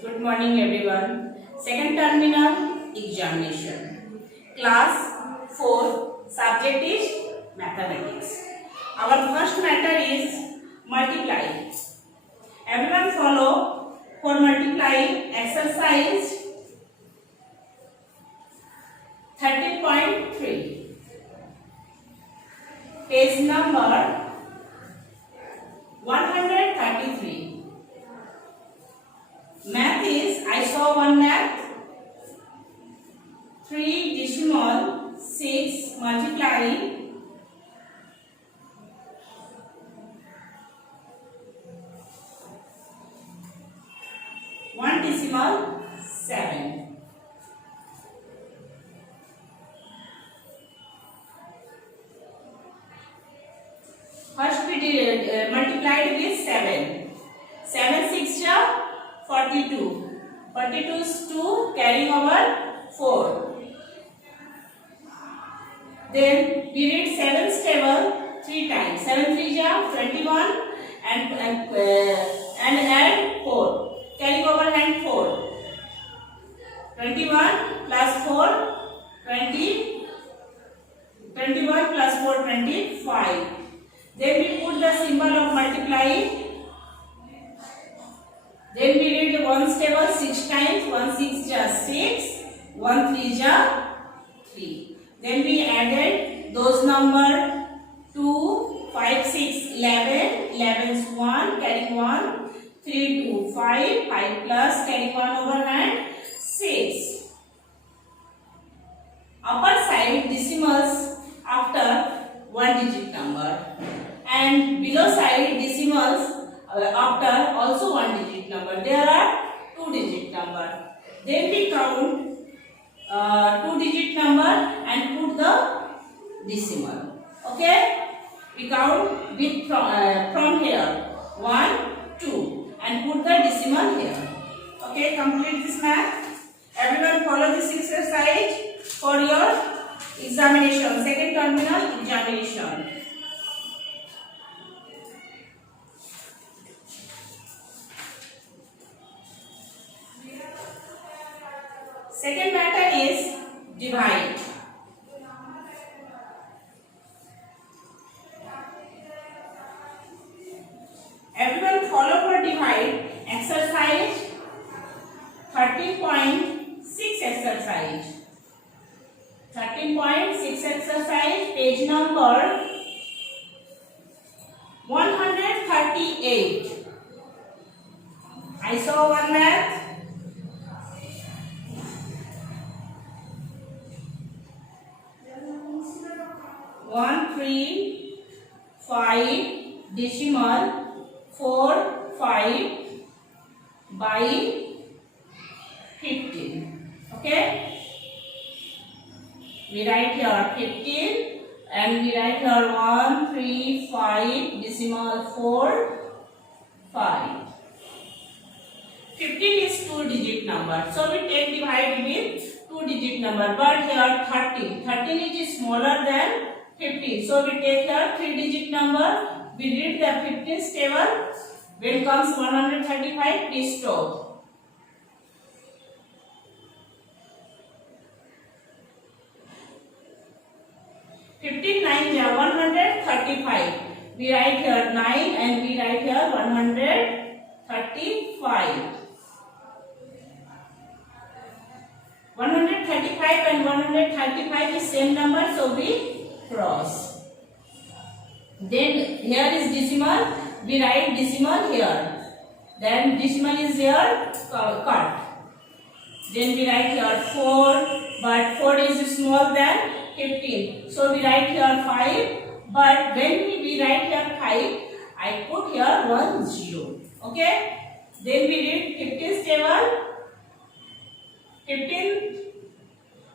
Good morning everyone. Second terminal examination. Class 4. Subject is mathematics. Our first matter is multiply. Everyone follow for multiply exercise 30.3. Page number 133. Math is, I saw one math, 3.6 multiply 1.7. First we did multiplied with 7. 7 6 42. 42 is 2, carrying over 4. Then we read 7's table 3 times. 7 3 21 and add 4. Carrying over hand 4. 21 plus 4 20. 21 plus 4 25. Then we put the symbol of multiplying. Then we read 1's table 6 times. 1 6 6. 1 3 3. Then we added those number 2, 5, 6, 11. 11 is 1, carrying 1. 3, 2, 5. 5 plus, carrying 1 overhand. 6. Upper side decimals after 1 digit number. And below side decimals after also 1 digit number. There are 2 digit number. Then we count 2 digit number and put the decimal. Okay? We count with from here 1, 2 and put the decimal here. Okay? Complete this math. Everyone follow this exercise for your examination. Second terminal examination. Second matter is divide. Everyone follow for divide exercise 13.6 exercise. 13.6 exercise, page number 138. I saw one math. 1 3 5 decimal 4 5 by 15. Okay, we write here 15 and we write here 1 3 5 decimal 4 5. 15 is 2 digit number, so we take divide with 2 digit number, but here 13 is smaller than 15, so we take here 3 digit number. We read the 15's table. When comes 135, please stop. 15 9 135. We write here 9 and we write here 135. 135 and 135 is same number, so we cross. Then here is decimal, we write decimal here. Then decimal is here cut. Then we write here 4, but 4 is smaller than 15. So we write here 5, but when we write here 5, I put here 1 0. Okay? Then we read 15's table. 15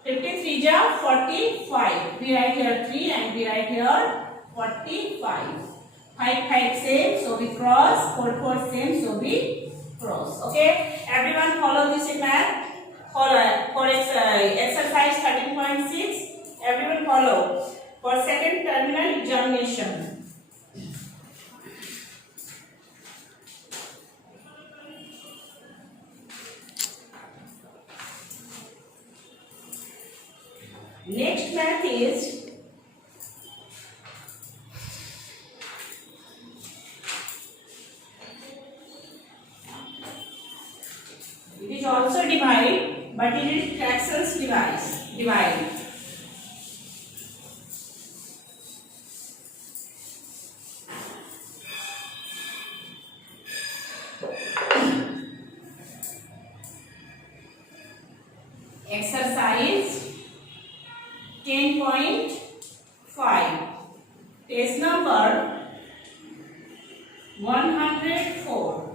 3 45. We write here 3 and we write here 45. 5 5 same, so we cross. 4 4 same, so we cross. Okay, everyone follow this math. For exercise 13.6. Everyone follow for second terminal examination. Next math is it is also divide, but it is fractions divide. Exercise 10.5, page number 104.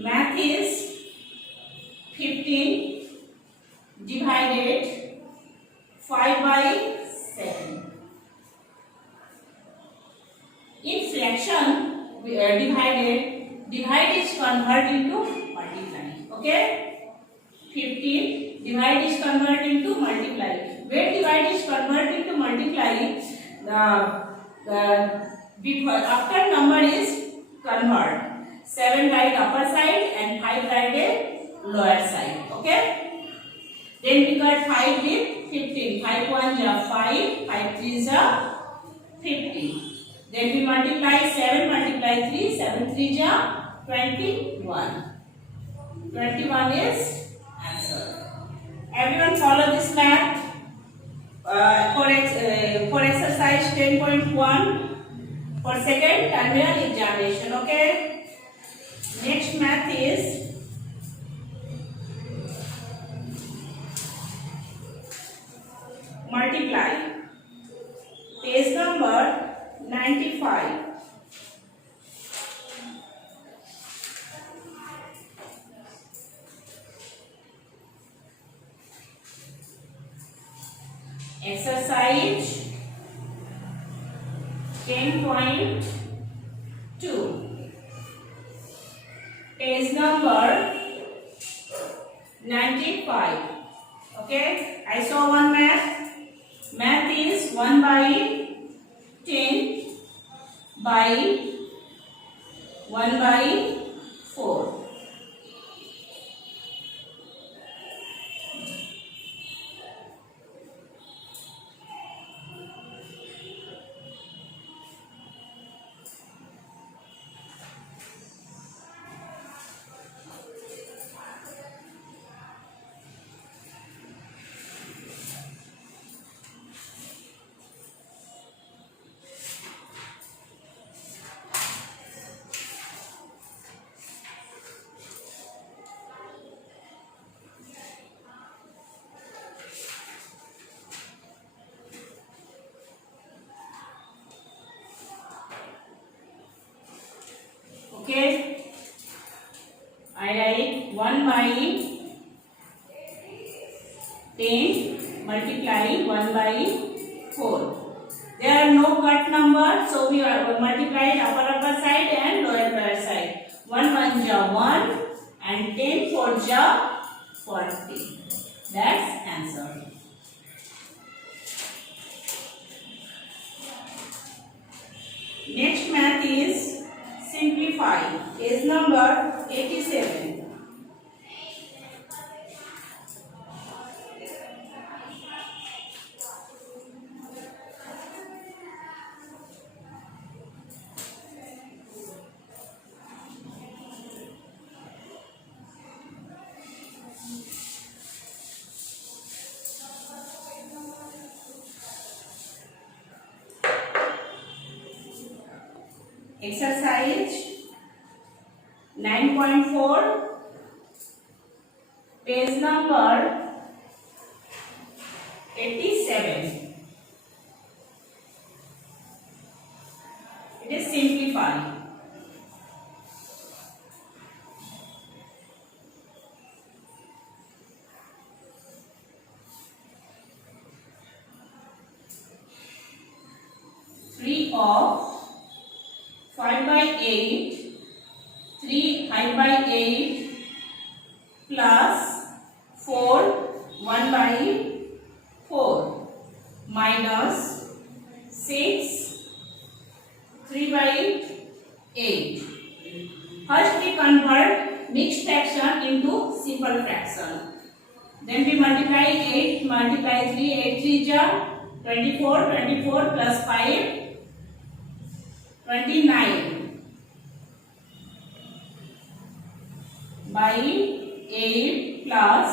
Math is 15 divided 5 by 7. In fraction, divide is converted into multiply. Okay? 15 divide is converted into multiply. When divide is converted into multiply, the after number is convert. 7 write upper side and 5 write a lower side. Okay? Then we got 5 with 15. 5 1 ja 5, 5 3 ja 15. Then we multiply 7 multiply 3, 7 3 ja 21. 21 is answer. Everyone follow this math for exercise 10.1 for second terminal examination. Okay. Next math is multiply. Page number 95. Exercise 10.2. Page number 95. Okay, I saw one math. Math is 1 by 10 by 1 by 4. Okay, I write 1 by 10 multiply 1 by 4. There are no cut numbers, so we are multiply upper side and lower side. 1 1 ja 1 and 10 4 ja 40. That's answer. Next math is simplify. Page number 87. Exercise 9.4, page number 87. It is simplify. Three of 5 by 8, 3 5 by 8 plus 4 1 by 4 minus 6 3 by 8. First we convert mixed fraction into simple fraction. Then we multiply 8, multiply 3, 8 3 ja 24, 24 plus 5, 29 by 8 plus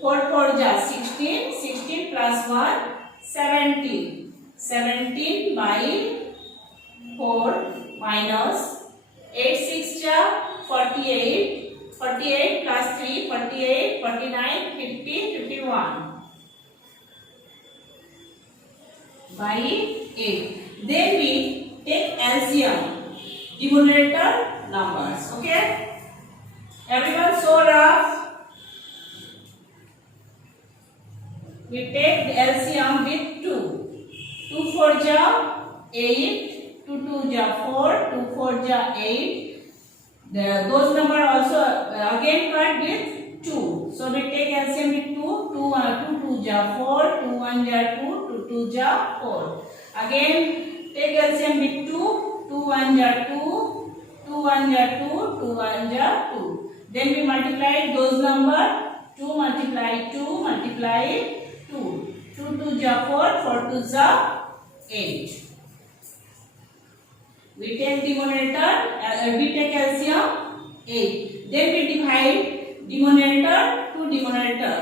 4 4 ja 16, 16 plus 1, 17, 17 by 4 minus 8 6 ja 48, 48 plus 3, 48, 49, 50, 51 by 8. Then we take LCM, denominator numbers. Okay, everyone so rough. We take the LCM with 2. 2 4 ja 8, 2 2 ja 4, 2 4 ja 8. Those number also again cut with 2. So we take LCM with 2. 2 2 ja 4, 2 1 ja 2, 2 2 ja 4. Again take LCM with 2. 2 1 ja 2, 2 1 ja 2, 2 1 ja 2. Then we multiply those number. 2 multiply 2 multiply 2. 2 2 ja 4, 4 2 ja 8. We take denominator, we take LCM 8. Then we divide denominator to denominator.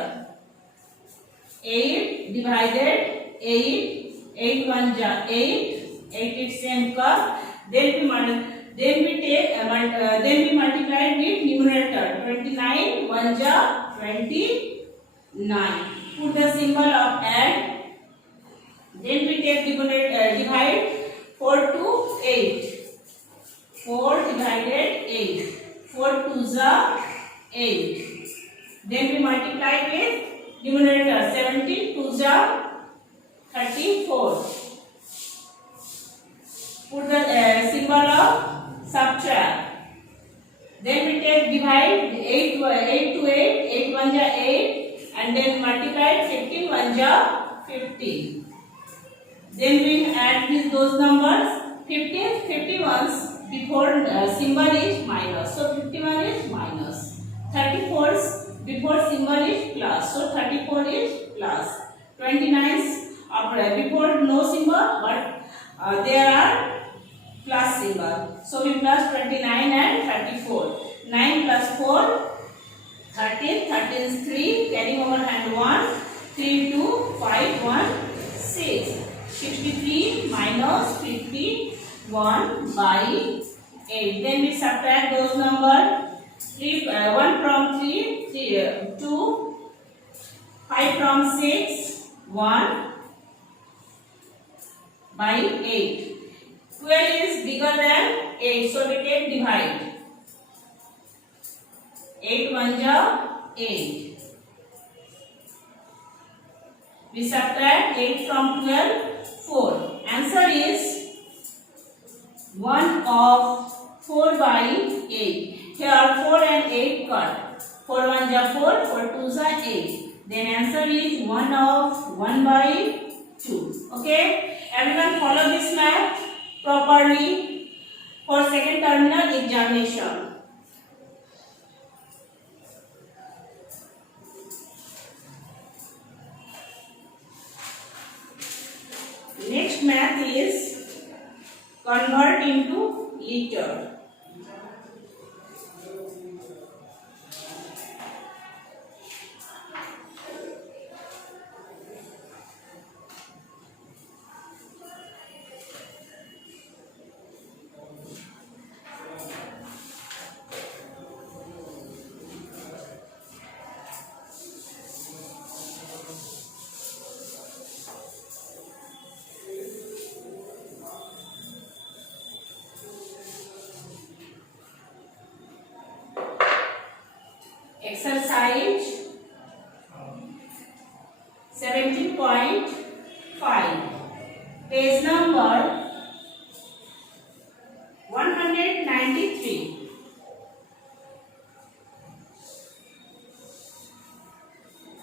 8 divided 8, 8 1 ja 8, 8 is same cut. Then we multiply with numerator. 29 1 ja 29. Put the symbol of add. Then we take divide 4 to 8. 4 divided 8. 4 2 ja 8. Then we multiply with numerator. 17 2 ja 34. Put the symbol of subtract. Then we take divide 8 to 8. 8 1 ja 8. And then multiply 15 1 ja 50. Then we add with those numbers. 15 51s before symbol is minus, so 51 is minus. 34s before symbol is plus, so 34 is plus. 29s before no symbol, but there are plus symbol, so we plus 29 and 34. 9 plus 4 13, 13 is 3, carrying over hand 1, 3 2 5 1 6. 63 minus 51 by 8. Then we subtract those numbers. 1 from 3, 2, 5 from 6, 1 by 8. 12 is bigger than 8, so we take divide. 8 1 ja 8. We subtract 8 from 12, 4. Answer is 1 of 4 by 8. Here 4 and 8 cut. 4 1 ja 4, 4 2 ja 8. Then answer is 1 of 1 by 2. Okay? Everyone follow this math properly for second terminal examination. Next math is convert into liter. Exercise 17.5, page number 193.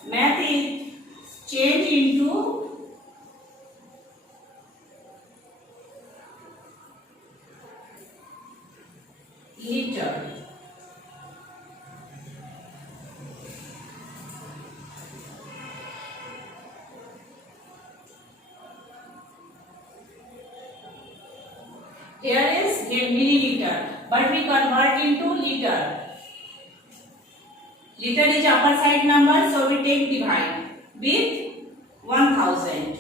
Math is change into liter. Here is milliliter, but we convert into liter. Liter is upper side number, so we take divide with 1000.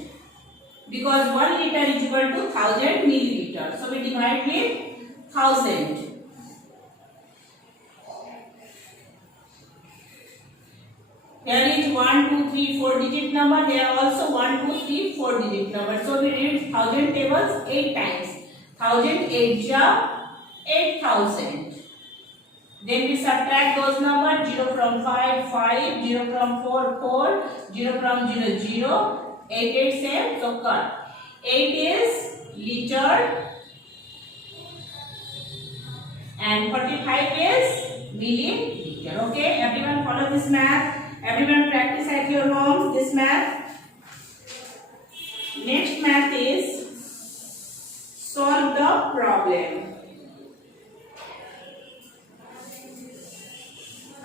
Because 1 liter is equal to 1000 milliliter. So we divide with 1000. Here is 1, 2, 3, 4 digit number. Here also 1, 2, 3, 4 digit number. So we read 1000 tables 8 times. 1000 8 8000. Then we subtract those numbers. 0 from 5, 5. 0 from 4, 4. 0 from 0, 0. 8, 8 same. So cut. 8 is liter. And 45 is milliliter. Okay, everyone follow this math. Everyone practice at your home this math. Next math is solve the problem.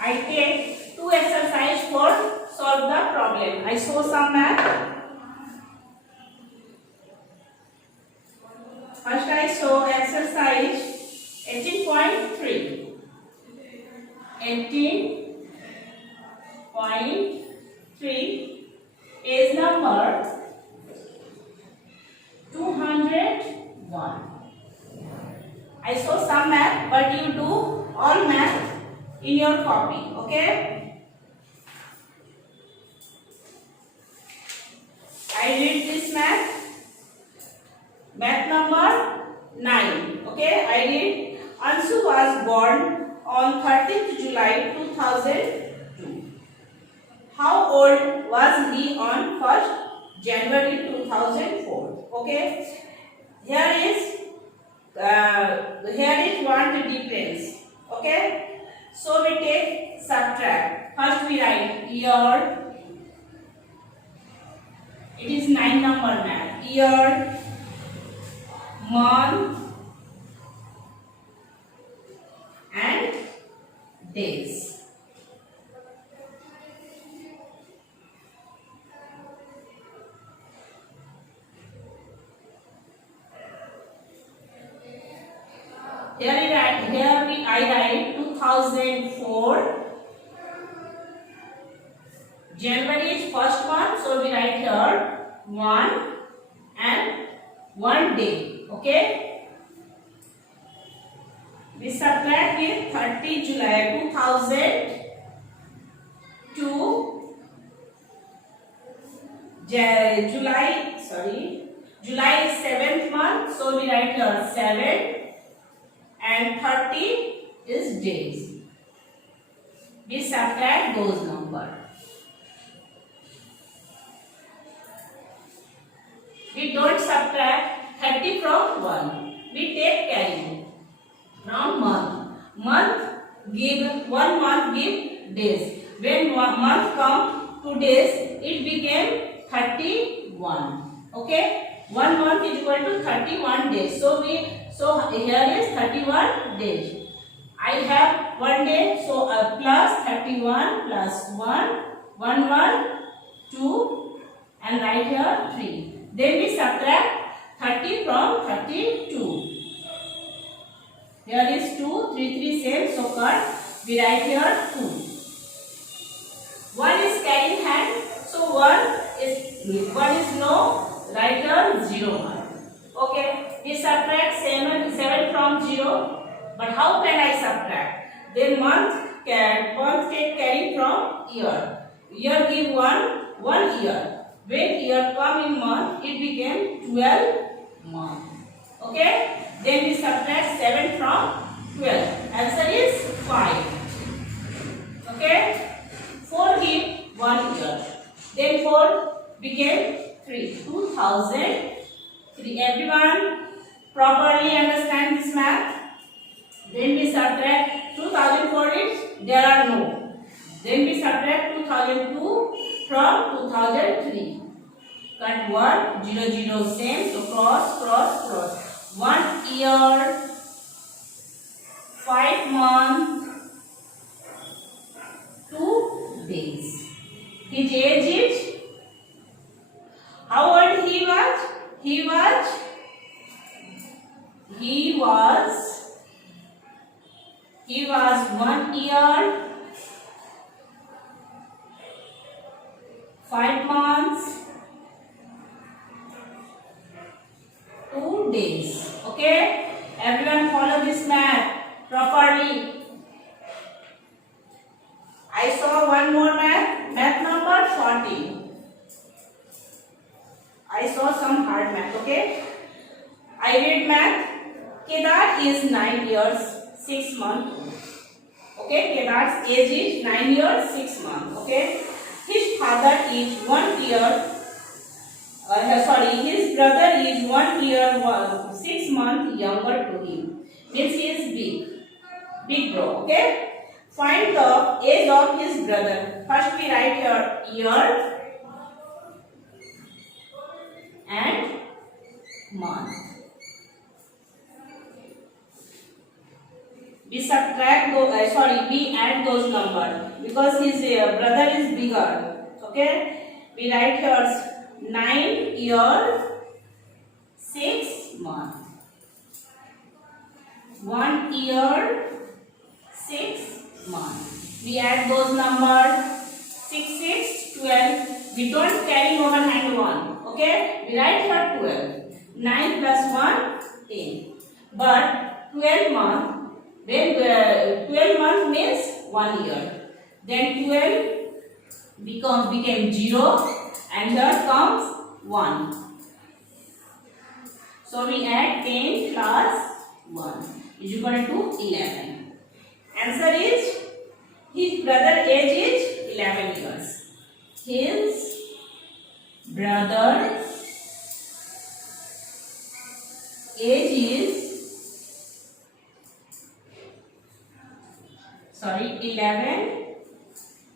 I take 2 exercise for solve the problem. I show some math. First I show exercise 18.3. 18.3 is number 201. I show some math, but you do all math in your copy. Okay? I read this math. Math number 9. Okay? I read Anshu was born on 30th July 2002. How old was he on 1st January 2004? Okay, here is one difference. Okay, so we take subtract. First we write year. It is 9 number math. Year, month, and days. I write 2004. January is first one, so we write here 1 and 1 day. Okay. We subtract with 30 July 2002. July is 7th month, so we write here 7 and 30 is days. We subtract those numbers. We don't subtract 30 from 1. We take carry from month. Month give 1 month give days. When 1 month come to days, it became 31. Okay, 1 month is equal to 31 days. So here is 31 days. I have 1 day, so plus 31 plus 1, 1, 1, 2, and right here 3. Then we subtract 30 from 32. Here is 2, 3, 3 same, so cut. We write here 2. 1 is carrying hand, so 1 is no, write here 0. Okay, we subtract 7 from 0. But how can I subtract? Then month take carry from year. Year give 1 year. When year come in month, it became 12 month. Okay? Then we subtract 7 from 12. Answer is 5. Okay? 4 give 1 year. Then 4 became 3. 2003. Everyone properly understand this math? Then we subtract 2004 is there are no. Then we subtract 2002 from 2003. Cut 1, 0, 0 same. So cross, cross, cross. 1 year, 5 months, 2 days. His age is, how old he was? He he was 1 year, 5 months, 2 days. Okay, everyone follow this math properly. I saw one more math number 14. I saw some hard math. Okay, I read math. Kedar is 9 years 6 months. Okay, Kedar's age is 9 years 6 months. Okay, his father is 1 year. His brother is 1 year 6 months younger to him. Means he is big bro. Okay. Find the age of his brother. First we write your year and month. We subtract those, we add those numbers because his brother is bigger. Okay, we write here 9 year 6 month. 1 year 6 month. We add those numbers 6, 6, 12. We don't carry over hand 1. Okay, we write here 12. 9 plus 1, 10. But 12 month. Then 12 months means 1 year. Then 12 became 0 and here comes 1. So we add 10 plus 1 is equal to 11. Answer is his brother age is 11 years. His brother age is 11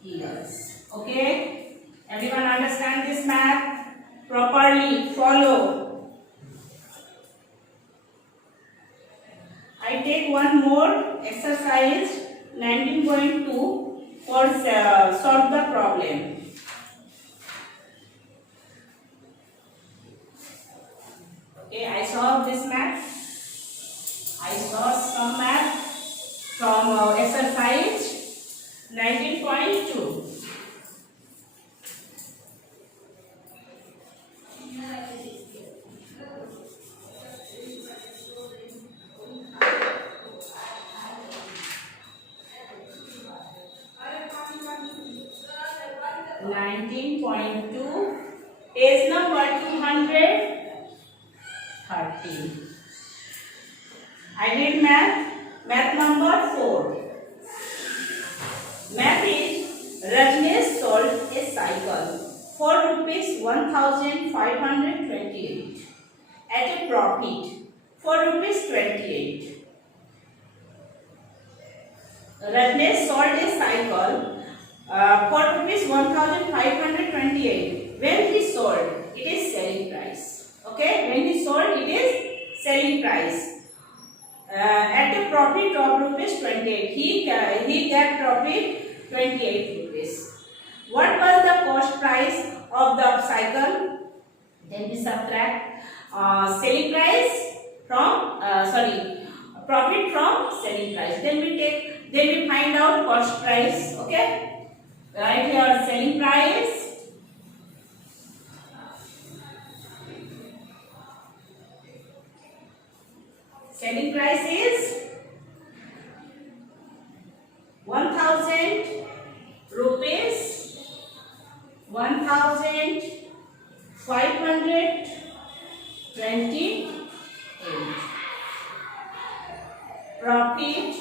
years. Okay, everyone understand this math properly? Follow. I take one more exercise 19.2 for solve the problem. Okay, I solve this math. I saw some math from exercise 19.2. Page number 230. I did math number 4. Math is Rajnesh sold a cycle for rupees 1528 at a profit for rupees 28. Rajnesh sold a cycle for rupees 1528. When he sold, it is selling price. Okay, when he sold, it is selling price. At a profit of rupees 28, he got profit 28 rupees. What was the cost price of the cycle? Then we subtract selling price from profit from selling price. Then we find out cost price. Okay, write here selling price. Selling price is 1000 rupees, 1528. Profit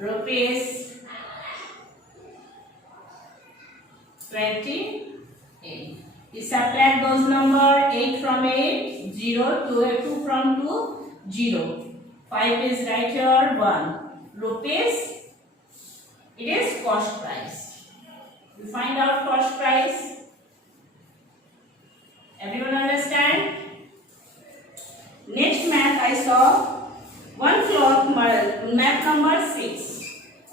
rupees 28. We subtract those numbers 8 from 8, 0, 2 from 2, 0. 5 is right here, 1. Rupees, it is cost price. We find out cost price. Everyone understand? Next math I saw one cloth, math number 6.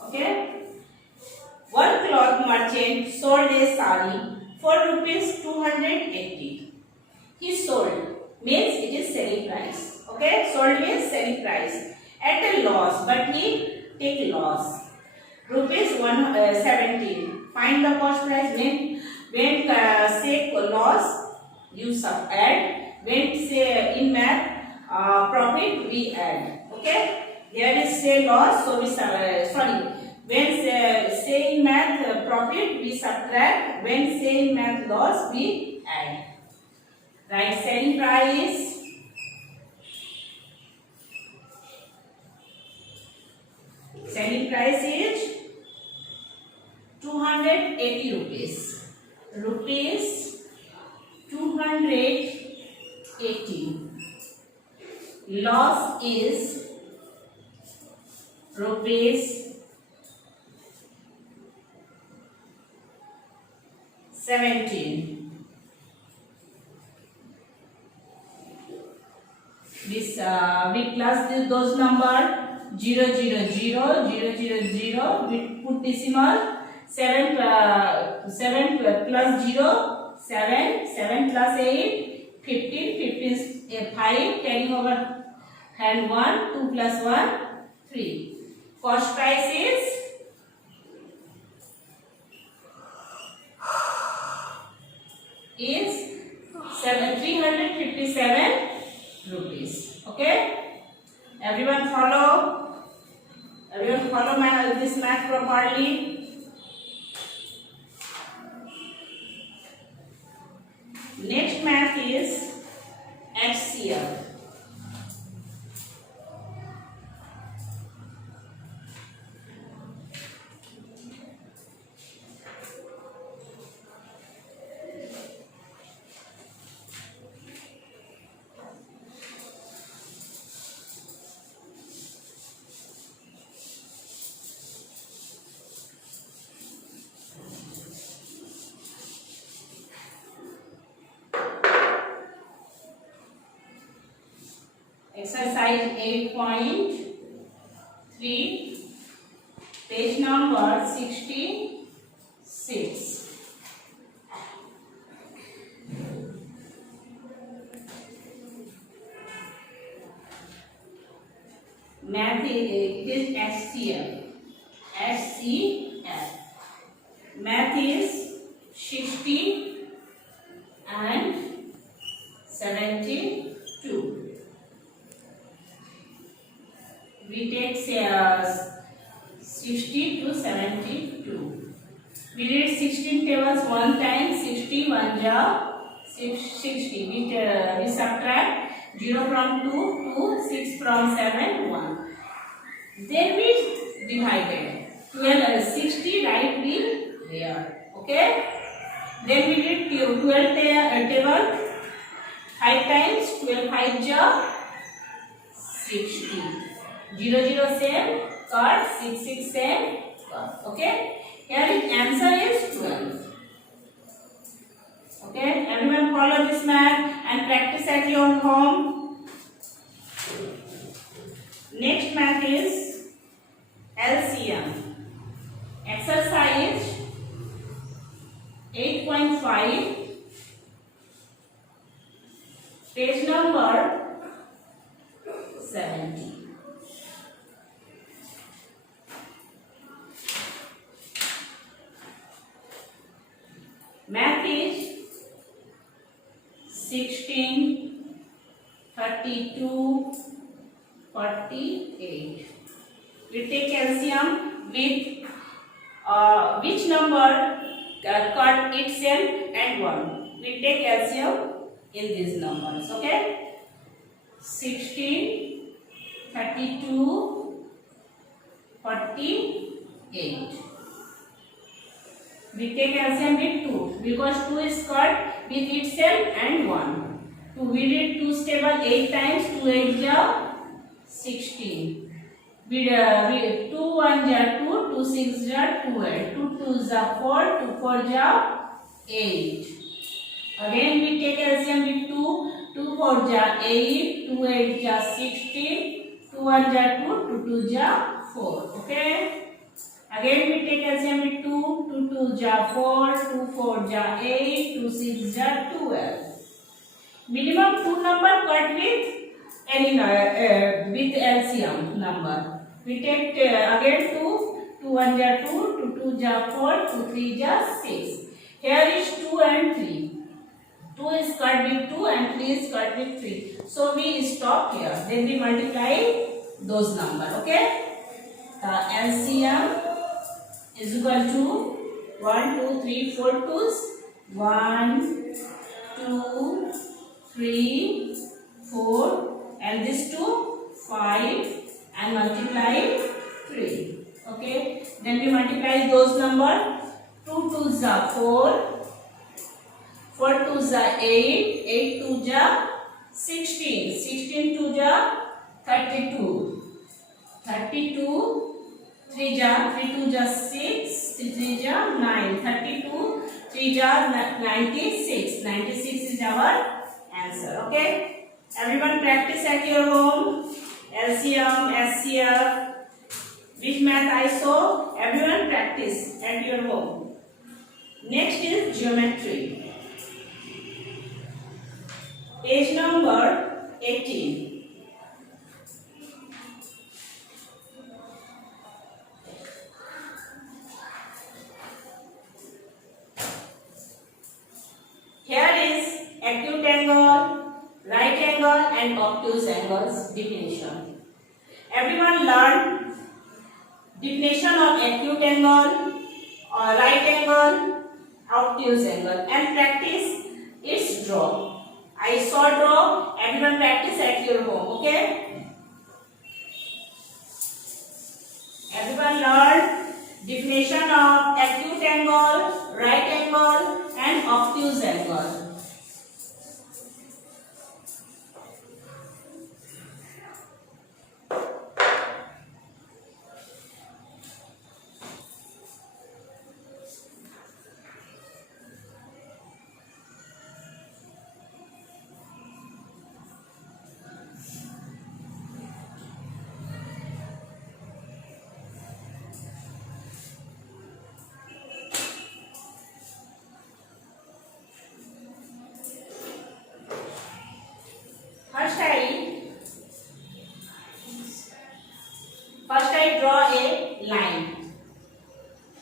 Okay? One cloth merchant sold a sari for rupees 280. He sold is selling price. Okay, sold means selling price. At a loss, but he take loss. Rupees 117. Find the cost price. When say loss, you add. When say in math profit, we add. Okay. Here is say loss, so we sorry. When say in math profit, we subtract. When say in math loss, we add. Right. Selling price. Selling price is 280 rupees. Rupees 280. Loss is rupees 17. This we plus those number 0, 0, 0, 0, 0, 0. We put decimal 7 plus 0, 7, 7 plus 8, 15, 15 is 5, carrying over hand 1, 2 plus 1, 3. Cost price is 357 rupees. Okay? Everyone follow? Everyone follow this math properly? Next math is HCF. Exercise 8.3, page number 66. Math is HCF. HCF. Math is 60 and 72. We take 60 to 72. We read 16 tables one time. 60 1 60. We subtract 0 from 2 to 6 from 7 1. Then we divided 12 60 right we here. Okay. Then we did 12 table 5 times 12 5 60. 0 0 same, cut 6 6 same, cut. Okay. Here the answer is 12. Okay. Everyone follow this math and practice at your home. Next math is LCM. Exercise 8.5, page number 70. Math is 16, 32, 48. We take LCM with which number cut itself and 1. We take LCM in these numbers. Okay. 16, 32, 48. We take LCM with 2 because 2 is cut with itself and 1. 2 we did 2 table 8 times. 2 8 16. We 2 1 2, 2 6 12, 2 2 4, 2 4 8. Again we take LCM with 2. 2 4 8, 2 8 16, 2 1 2, 2 2 4. Okay. Again we take LCM with 2. 2 2 4, 2 4 8, 2 6 12. Minimum 2 number cut with any with LCM number. We take again 2, 2 1 ja 2, 2 2 ja 4, 2 3 ja 6. Here is 2 and 3. 2 is cut with 2 and 3 is cut with 3. So we stop here. Then we multiply those number. Okay. LCM is equal to 1 2 3 4 twos. 1 2 3 4 and this 2 5 and multiply 3. Okay. Then we multiply those number. 2 2s are 4. 4 2s are 8. 8 2s are 16. 16 2s are 32. 32 3 ja 3 2 ja 6. 3 ja 9. 32 3 ja 96. 96 is our answer. Okay. Everyone practice at your home. LCM, SCF, which math I saw. Everyone practice at your home. Next is geometry. Page number 18. Here is acute angle, right angle and obtuse angles definition. Everyone learn definition of acute angle, right angle, obtuse angle and practice its draw. I saw draw, everyone practice at your home, okay? Everyone learn definition of acute angle, right angle and obtuse angle. First I draw a line.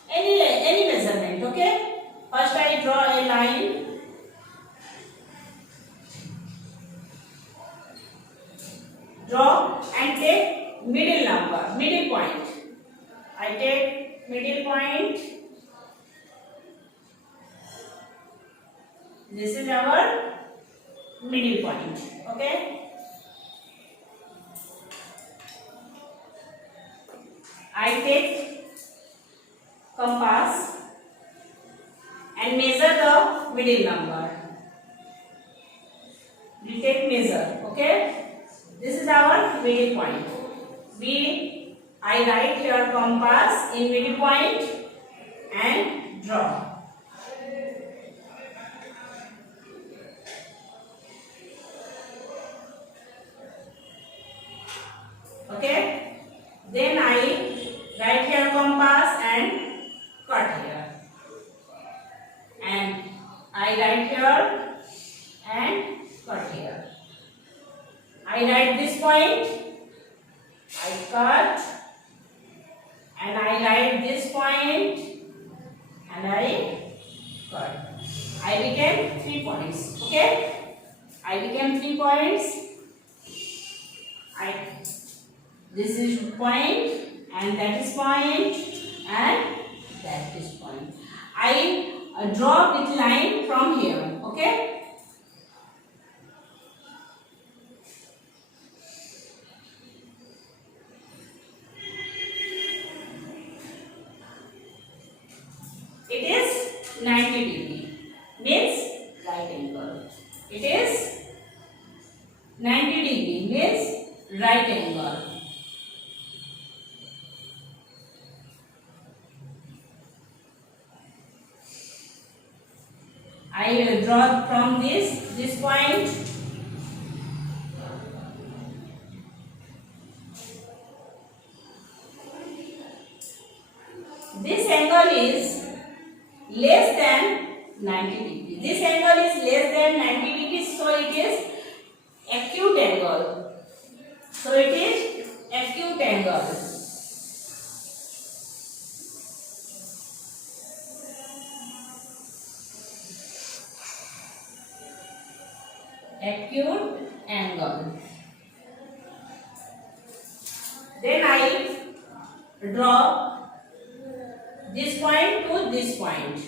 Any measurement, okay? First I draw a line. Draw and take middle number, middle point. I take middle point. This is our middle point, okay? I take compass and measure the middle number. We take measure, okay? This is our middle point. I write here compass in middle point and draw. Okay? Then I write here compass and cut here. And I write here and cut here. I write this point, I cut, and I write this point and I cut. I became 3 points. Okay? I became 3 points. This is point and that is point and that is point. I draw with line from here. Okay? It is 90 degree, means right angle. It is 90 degree, means right angle. I draw from this point. This angle is less than 90 degrees. This angle is less than 90 degrees, so it is acute angle. So it is acute angle. Acute angle. Then I draw this point to this point.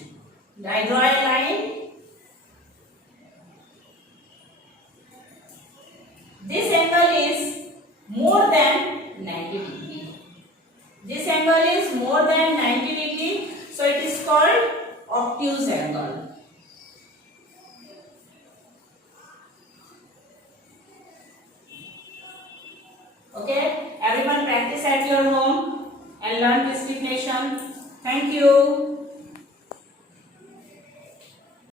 I draw a line. This angle is more than 90 degree. This angle is more than 90 degree. So it is called obtuse angle. Okay, everyone practice at your home and learn this definition. Thank you.